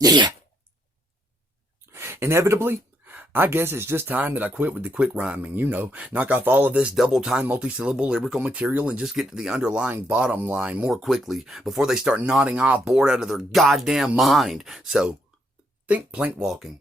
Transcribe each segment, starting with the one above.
Yeah. Inevitably, I guess it's just time that I quit with the quick rhyming. Knock off all of this double-time multi-syllable lyrical material and just get to the underlying bottom line more quickly before they start nodding off bored out of their goddamn mind. So, think plank walking.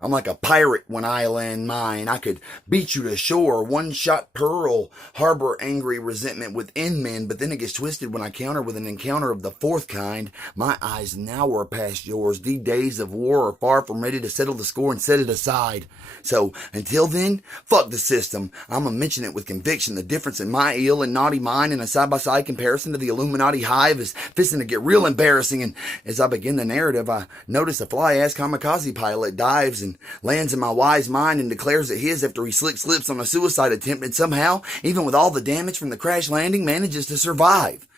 I'm like a pirate when I land mine. I could beat you to shore, one-shot pearl, harbor angry resentment within men, but then it gets twisted when I counter with an encounter of the fourth kind. My eyes now are past yours. The days of war are far from ready to settle the score and set it aside. So, until then, fuck the system. I'ma mention it with conviction. The difference in my ill and naughty mind in a side-by-side comparison to the Illuminati hive is fisting to get real embarrassing, and as I begin the narrative, I notice a fly-ass kamikaze pilot dives and lands in my wise mind and declares it his after he slicks lips on a suicide attempt and somehow, even with all the damage from the crash landing, manages to survive.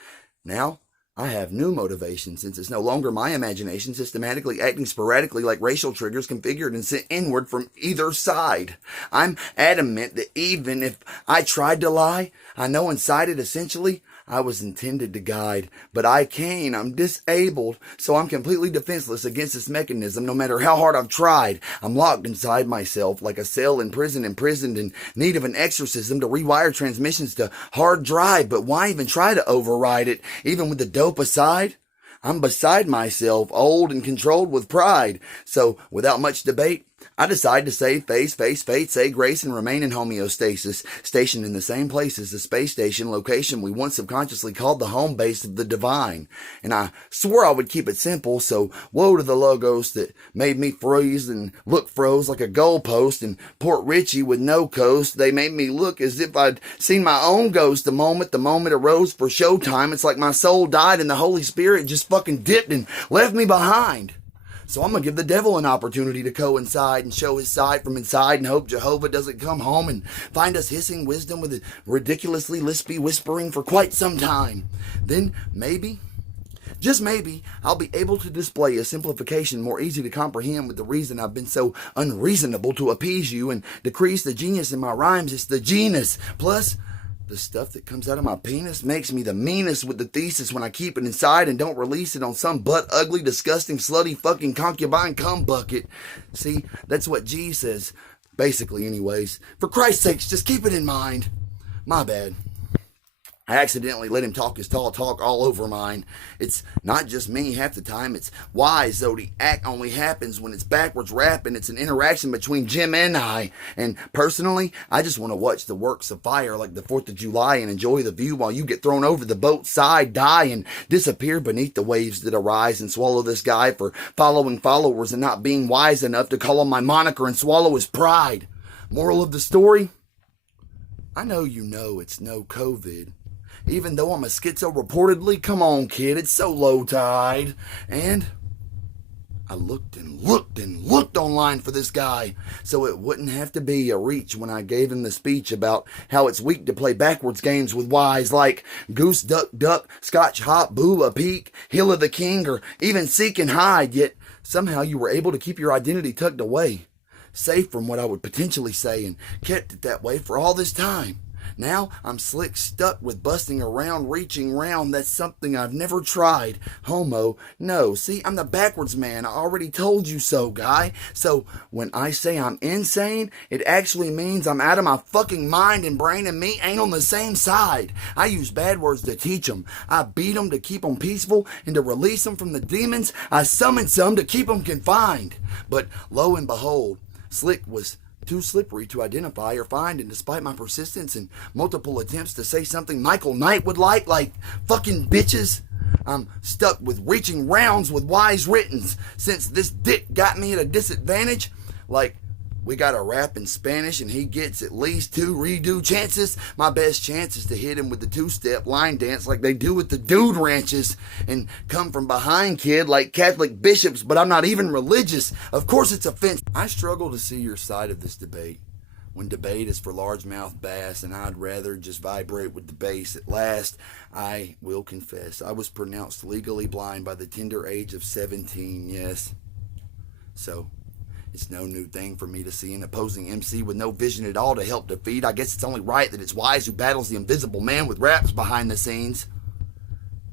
Now, I have new motivation since it's no longer my imagination systematically acting sporadically like racial triggers configured and sent inward from either side. I'm adamant that even if I tried to lie, I know inside it essentially I was intended to guide, but I'm disabled, so I'm completely defenseless against this mechanism no matter how hard I've tried. I'm locked inside myself like a cell in prison, imprisoned in need of an exorcism to rewire transmissions to hard drive, but why even try to override it, even with the dope aside? I'm beside myself, old and controlled with pride, so without much debate, I decide to save face, fate, say grace, and remain in homeostasis, stationed in the same place as the space station location we once subconsciously called the home base of the divine. And I swore I would keep it simple, so woe to the logos that made me freeze and look froze like a goalpost in Port Richey with no coast. They made me look as if I'd seen my own ghost the moment arose for showtime. It's like my soul died and the Holy Spirit just fucking dipped and left me behind. So I'm going to give the devil an opportunity to coincide and show his side from inside and hope Jehovah doesn't come home and find us hissing wisdom with a ridiculously lispy whispering for quite some time. Then maybe, just maybe, I'll be able to display a simplification more easy to comprehend with the reason I've been so unreasonable to appease you and decrease the genius in my rhymes. It's the genus. Plus, the stuff that comes out of my penis makes me the meanest with the thesis when I keep it inside and don't release it on some butt-ugly, disgusting, slutty fucking concubine cum bucket. See, that's what G says. Basically, anyways. For Christ's sakes, just keep it in mind. My bad. I accidentally let him talk his tall talk all over mine. It's not just me half the time. It's WiZe, though the act only happens when it's backwards rapping. It's an interaction between Jim and I. And personally, I just want to watch the works of fire like the 4th of July and enjoy the view while you get thrown over the boat's side, die, and disappear beneath the waves that arise and swallow this guy for following followers and not being wise enough to call on my moniker and swallow his pride. Moral of the story? I know you know it's no COVID. Even though I'm a schizo reportedly, come on kid, it's so low tide. And I looked online for this guy, so it wouldn't have to be a reach when I gave him the speech about how it's weak to play backwards games with WiZe like Goose, Duck, Scotch Hop, Boo, a Peak, Hill of the King, or even Seek and Hide, yet somehow you were able to keep your identity tucked away, safe from what I would potentially say, and kept it that way for all this time. Now I'm slick stuck with busting around, reaching round. That's something I've never tried. Homo, no. See, I'm the backwards man. I already told you so, guy. So when I say I'm insane, it actually means I'm out of my fucking mind and brain and me ain't on the same side. I use bad words to teach them. I beat them to keep them peaceful, and to release them from the demons, I summon some to keep them confined. But lo and behold, Slick was too slippery to identify or find, and despite my persistence and multiple attempts to say something Michael Knight would like fucking bitches, I'm stuck with reaching rounds with WiZe writtens, since this dick got me at a disadvantage. Like, we gotta rap in Spanish and he gets at least 2 redo chances. My best chance is to hit him with the 2-step line dance like they do with the dude ranches, and come from behind, kid, like Catholic bishops, but I'm not even religious. Of course it's offensive. I struggle to see your side of this debate, when debate is for largemouth bass and I'd rather just vibrate with the bass. At last, I will confess, I was pronounced legally blind by the tender age of 17, yes. So, it's no new thing for me to see an opposing MC with no vision at all to help defeat. I guess it's only right that it's WiZe who battles the invisible man with raps behind the scenes.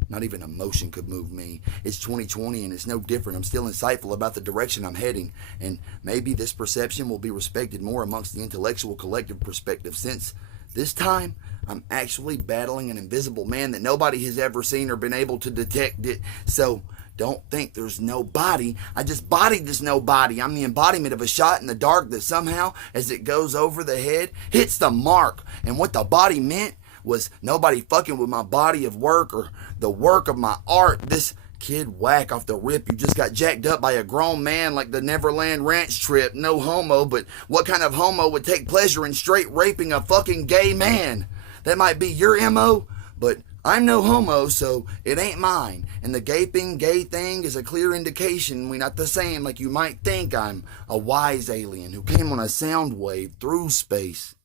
Not even emotion could move me. It's 2020 and it's no different. I'm still insightful about the direction I'm heading, and maybe this perception will be respected more amongst the intellectual collective perspective, since this time I'm actually battling an invisible man that nobody has ever seen or been able to detect it. So don't think there's nobody. I just bodied this nobody. I'm the embodiment of a shot in the dark that somehow, as it goes over the head, hits the mark. And what the body meant was nobody fucking with my body of work or the work of my art. This kid whack off the rip, you just got jacked up by a grown man like the Neverland Ranch trip. No homo, but what kind of homo would take pleasure in straight raping a fucking gay man? That might be your MO, but I'm no homo, so it ain't mine. And the gaping gay thing is a clear indication we not the same like you might think. I'm a WiZe alien who came on a sound wave through space.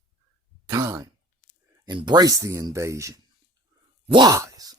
Time. Embrace the invasion. WiZe.